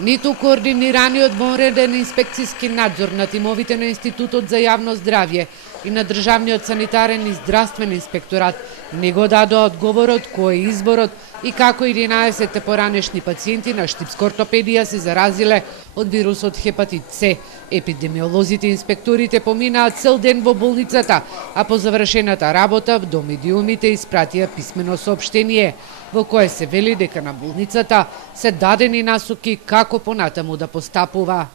Ниту координираниот вонреден инспекцијски надзор на тимовите на Институтот за јавно здравје и на Државниот санитарен и здравствен инспекторат не го дадоа одговорот кој е изборот и како 11 поранешни пациенти на Штипска ортопедија се заразиле од вирусот хепатит С. Епидемиолозите и инспекторите поминаат цел ден во болницата, а по завршената работа до медиумите испратија писмено соопштение во кое се вели дека на болницата се дадени насоки како понатаму да постапува.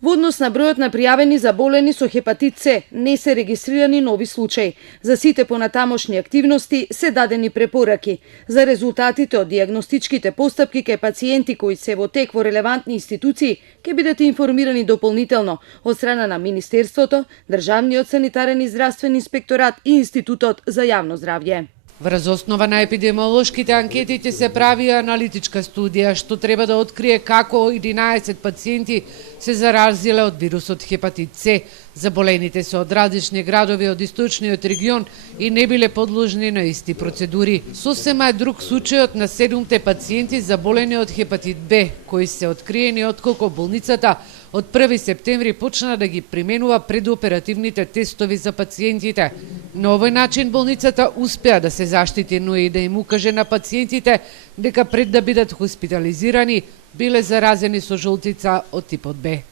Во однос на бројот на пријавени заболени со хепатит С не се регистрирани нови случаи. За сите понатамошни активности се дадени препораки. За резултатите од дијагностичките постапки кај пациенти кои се во тек во релевантни институции ќе бидете информирани дополнително од страна на Министерството, Државниот санитарен и здравствен инспекторат и Институтот за јавно здравје. Врз основа на епидемиолошките анкети ќе се прави аналитичка студија што треба да открие како 11 пациенти се заразиле од вирусот хепатит С. Заболените се од различни градови од источниот регион и не биле подложни на исти процедури. Сосема е друг случајот на 7 пациенти заболени од хепатит Б, кои се откриени отколку болницата од 1 септември почна да ги применува предоперативните тестови за пациентите. На овој начин болницата успеа да се заштити, но и да им укаже на пациентите дека пред да бидат хоспитализирани биле заразени со жолтица од типот Б.